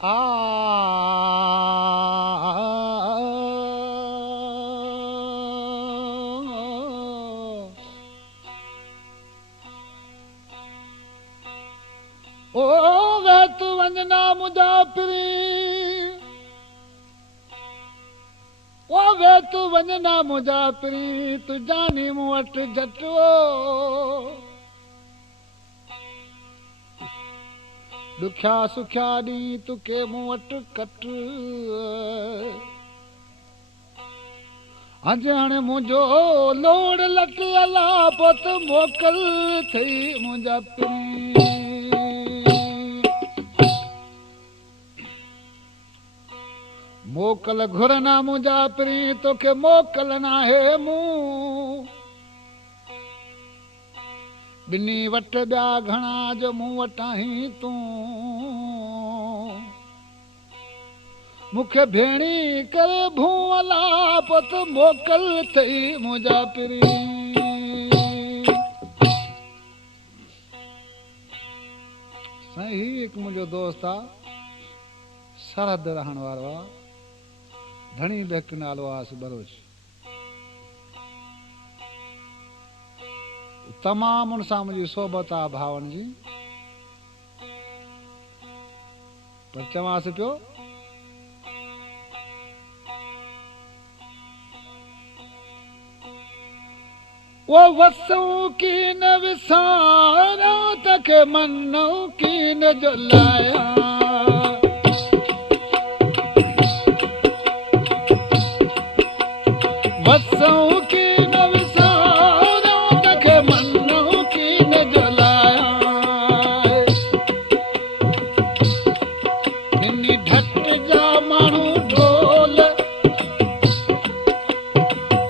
आ ओ वे तू वंजना मुजाफरी ओ वे तू वंजना मुजाफरी तू जानी मूं वटि झटो दुखिया सुखिया ॾींहुं तुके मूं वटि कट अॼु हाणे मुंहिंजो लोड़ लट अला पुत मोकल थई मुंहिंजा पीउ मोकल घुरना मुंहिंजा पीउ तोखे मोकल नाहे मूं ॿिनी वटि ॿिया घणा जो मूं वटि आहीं तूं मूंखे भेणी करे भूं अला पुत मोकल थई मुंहिंजा पीउ साईं हिकु मुंहिंजो दोस्त आहे सरहद रहण वारो आहे धणी बेक नालो आहे बरोच तमामु उन सां मुंहिंजी सोबत आहे भावनि जी पर चवांसि पियो वो वसूं की न विसारा तके मनो की न जुलाया वसूं की न विसारा तके मनो की न जुलाया इन्ही ढट जा माण्हू ढोल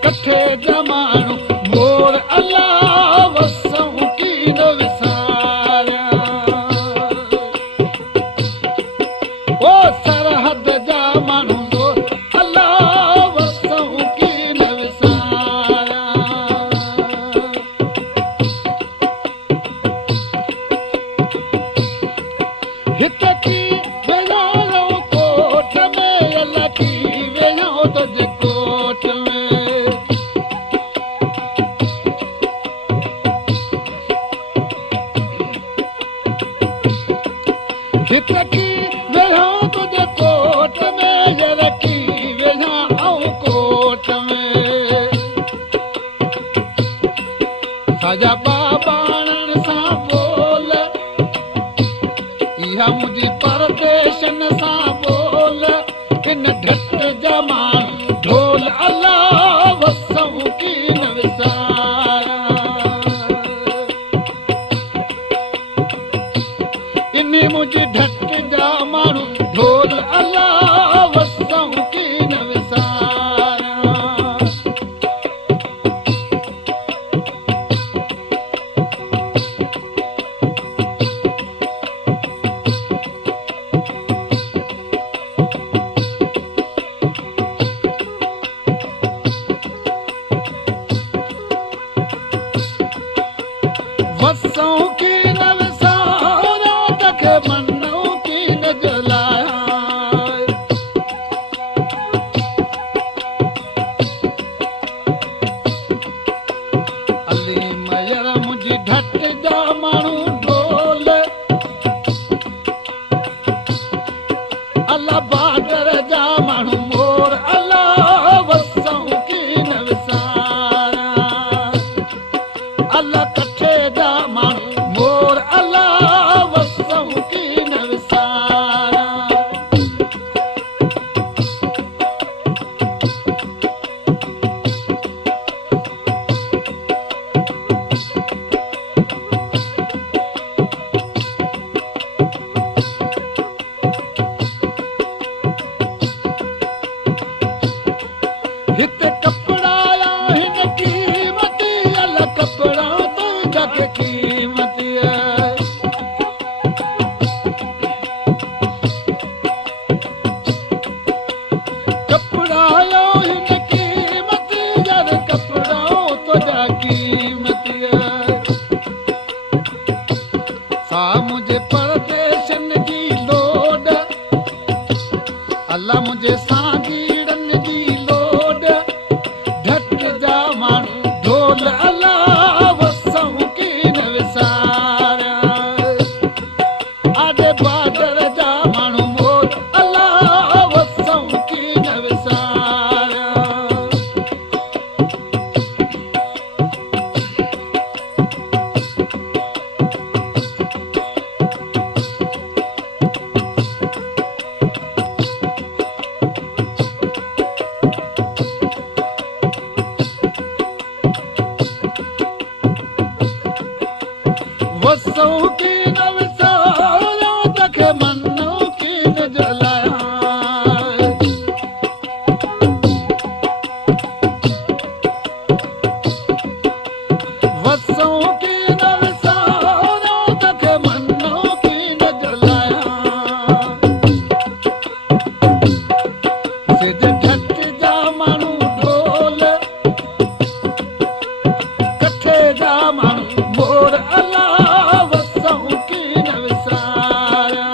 कठे जा माण्हू मोर अल्लाह वसूं की न विसारा ओ सरहद जा माण्हू अल्लाह वसूं की न विसारा हित की वेझो कोट में अल्लाह की वेझो तुझे कोट में हित की वेझो तुझे कोट में यरकी वेझा आऊं कोट में साजा बाबाणनि सां बोल इहा मुंहिंजी परदेशन सां बोल किन ढट जा माण्हू ढोल अल्लाह वसूं की न विसारा इन्ही मुंहिंजी ढट जा माण्हू ढोल अल्लाह वसूं की न विसारा वसूं की न विसारा तके मनो की न जुलाया अली मयर मुंहिंजी ढट जा माण्हू ढोल अल्लाह बहादुर जा माण्हू मोर अल्लाह वसूं की न विसारा अल्लाह कठे जा माण्हू मोर अल्लाह वसूं की न विसारा अला मुंहिंजे सागीरनि जी लोड ढक जा माण्हू ढोल अला वसऊं कीन विसारिया आॾे बादर जा माण्हू मोर अला वसऊं कीन विसारिया वसऊं कीन विसारिया तखे मनो कीन जलाया वसऊं कीन विसारिया तखे मनो कीन जलाया सिज ढक जा माण्हू ढोल कठे जा माण्हू मोर अला वसऊं कीन विसारिया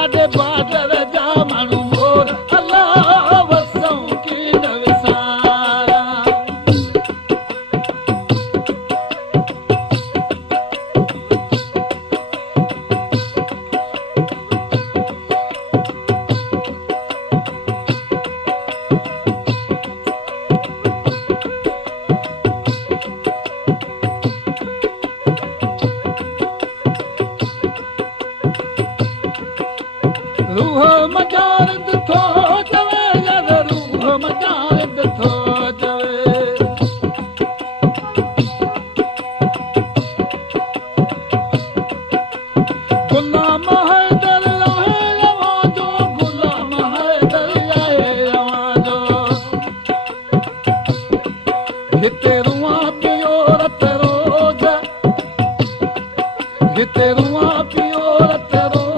आॾे बादर जा माण्हू मोर अला वसऊं कीन विसारिया रूह मजारद थो चवे यार रूह मजारद थो चवे गुलाम हैदर आहे रवां जो गुलाम हैदर आहे रवां जो हिते रुआ पियो रत रोज़ हिते रुआ पियो रत रोज़